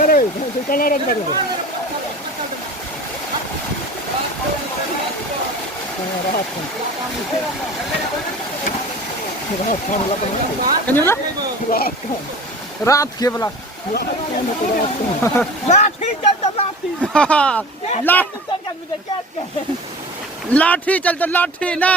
अरे चला रख दो रात के बोला लाठी चलता लाठी चलता लाठी ना